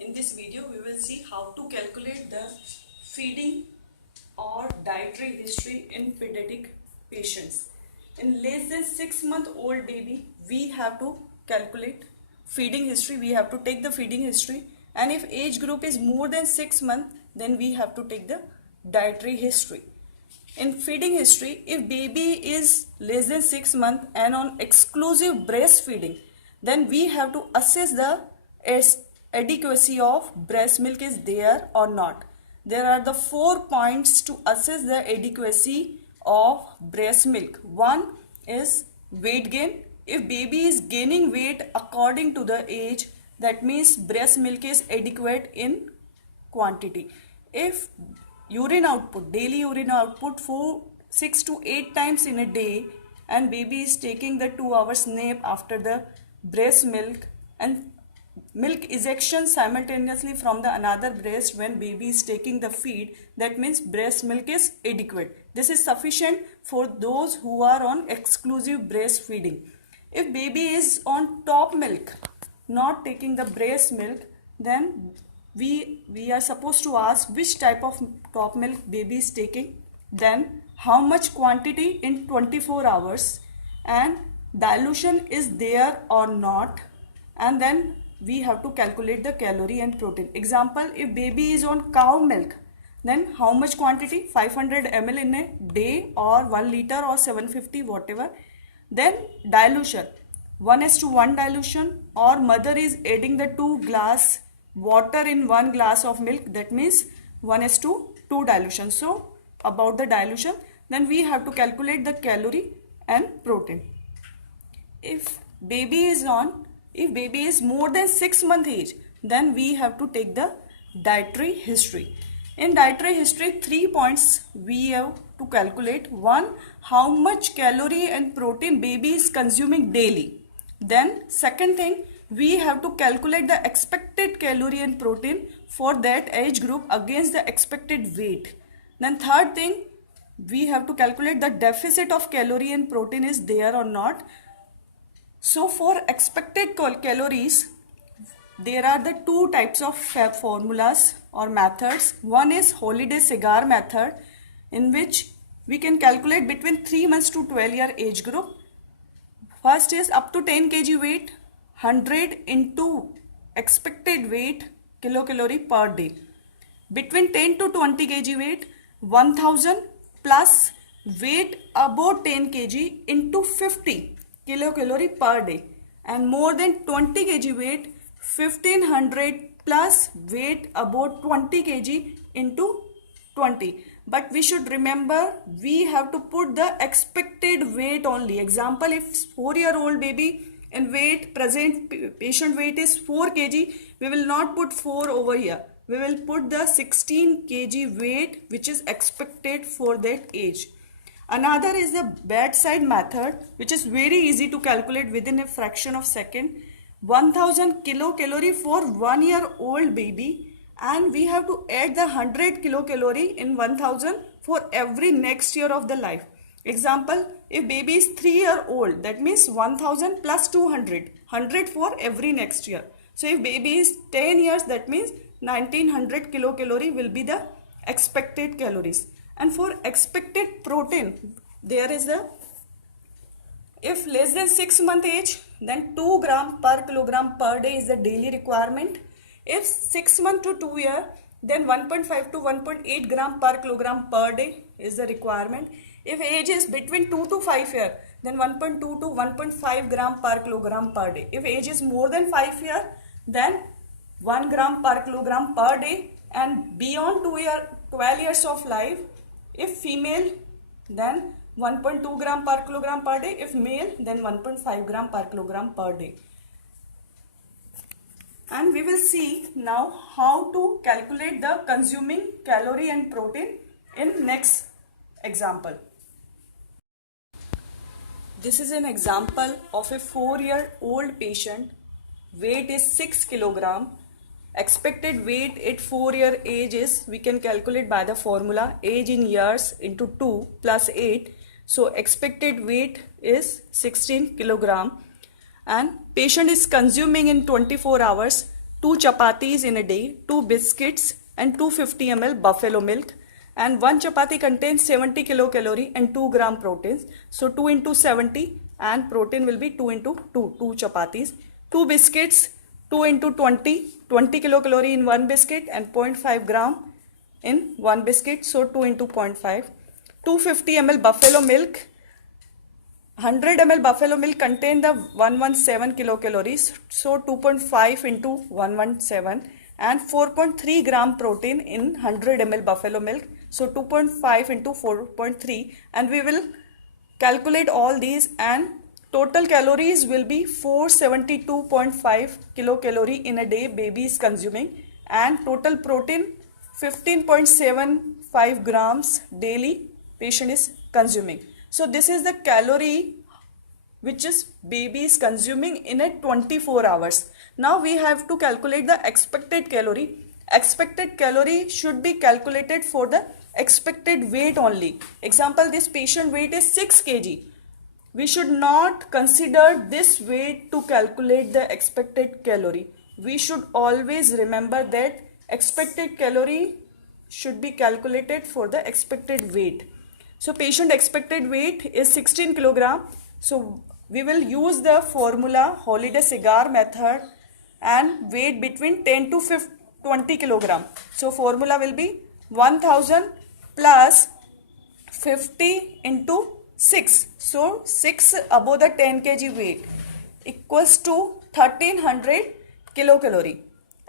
In this video, we will see how to calculate the feeding or dietary history in pediatric patients. In less than 6-month-old baby, we have to calculate feeding history. We have to take the feeding history, and if age group is more than 6 months, then we have to take the dietary history. In feeding history, if baby is less than 6 months and on exclusive breastfeeding, then we have to assess the adequacy of breast milk is there or not. There are the 4 points to assess the adequacy of breast milk. One is weight gain. If baby is gaining weight according to the age, that means breast milk is adequate in quantity. If urine output, daily urine output for 6 to 8 times in a day, and baby is taking the 2 hours nap after the breast milk, and milk ejection simultaneously from the another breast when baby is taking the feed, that means breast milk is adequate. This is sufficient for those who are on exclusive breastfeeding. If baby is on top milk, not taking the breast milk, then we are supposed to ask which type of top milk baby is taking, then how much quantity in 24 hours, and dilution is there or not, and then we have to calculate the calorie and protein. Example, if baby is on cow milk, then how much quantity? 500 ml in a day, or 1 liter, or 750, whatever. Then dilution, 1:1 dilution, or mother is adding the 2 glass water in 1 glass of milk, that means 1:2 dilution. So about the dilution, then we have to calculate the calorie and protein. If baby is more than 6 month age, then we have to take the dietary history. In dietary history, 3 points we have to calculate. One, how much calorie and protein baby is consuming daily. Then second thing, we have to calculate the expected calorie and protein for that age group against the expected weight. Then third thing, we have to calculate the deficit of calorie and protein is there or not. So for expected calories, there are the 2 types of formulas or methods. One is holiday cigar method, in which we can calculate between 3 months to 12-year age group. First is up to 10 kg weight, 100 into expected weight kilocalorie per day. Between 10 to 20 kg weight, 1000 plus weight above 10 kg into 50 kilocalorie per day, and more than 20 kg weight, 1500 plus weight above 20 kg into 20. But we should remember, we have to put the expected weight only. Example, if 4-year-old baby and patient weight is 4 kg, we will not put 4 over here. We will put the 16 kg weight which is expected for that age. Another is the bedside method, which is very easy to calculate within a fraction of second. 1000 kilocalorie for 1-year-old baby, and we have to add the 100 kilocalorie in 1000 for every next year of the life. Example, if baby is 3-year-old, that means 1000 plus 200, 100 for every next year. So if baby is 10 years, that means 1900 kilocalorie will be the expected calories. And for expected protein, there is if less than 6 month age, then 2 gram per kilogram per day is the daily requirement. If 6 month to 2 year, then 1.5 to 1.8 gram per kilogram per day is the requirement. If age is between 2 to 5 year, then 1.2 to 1.5 gram per kilogram per day. If age is more than 5 year, then 1 gram per kilogram per day, and beyond 12 years of life, if female, then 1.2 gram per kilogram per day. If male, then 1.5 gram per kilogram per day. And we will see now how to calculate the consuming calorie and protein in next example. This is an example of a 4-year-old patient. Weight is 6 kilogram. Expected weight at 4-year age is, we can calculate by the formula, age in years into 2 plus 8. So expected weight is 16 kilogram, and patient is consuming in 24 hours 2 chapatis in a day, 2 biscuits and 250 ml buffalo milk, and 1 chapati contains 70 kilocalorie and 2 gram proteins. So 2 into 70 and protein will be 2 into 2 chapatis. 2 biscuits, 2 into 20 kilocalorie in 1 biscuit and zero point 0.5 gram in 1 biscuit. So 2 into 0.5. 250 ml buffalo milk. 100 ml buffalo milk contain the 117 kilocalories, so 2.5 into 117, and 4.3 gram protein in 100 ml buffalo milk, so 2.5 into 4.3, and we will calculate all these, and total calories will be 472.5 kilocalorie in a day baby is consuming, and total protein 15.75 grams daily patient is consuming. So this is the calorie which is baby is consuming in a 24 hours. Now we have to calculate the expected calorie. Expected calorie should be calculated for the expected weight only. Example, this patient weight is 6 kg. We should not consider this weight to calculate the expected calorie. We should always remember that expected calorie should be calculated for the expected weight. So patient expected weight is 16 kilogram. So we will use the formula holiday cigar method and weight between 10 to 20 kilogram. So formula will be 1000 plus 50 into 6. So 6 above the 10 kg weight equals to 1300 kilocalorie,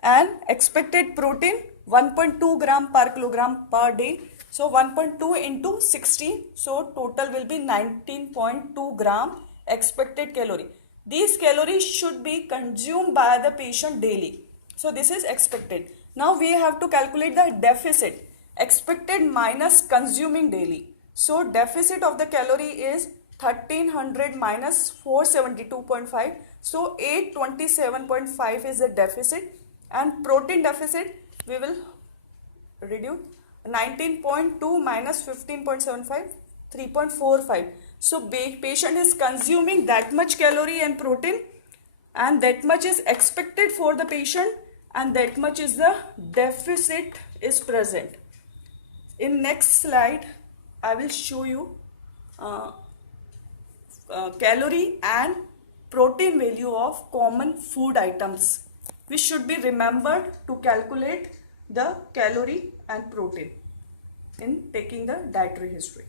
and expected protein 1.2 gram per kilogram per day. So 1.2 into 16, so total will be 19.2 gram expected calorie. These calories should be consumed by the patient daily. So this is expected. Now we have to calculate the deficit. Expected minus consuming daily. So deficit of the calorie is 1300 minus 472.5. So 827.5 is the deficit, and protein deficit we will reduce 19.2 minus 15.75, 3.45. So patient is consuming that much calorie and protein, and that much is expected for the patient, and that much is the deficit is present. In next slide, I will show you calorie and protein value of common food items, which should be remembered to calculate the calorie and protein in taking the dietary history.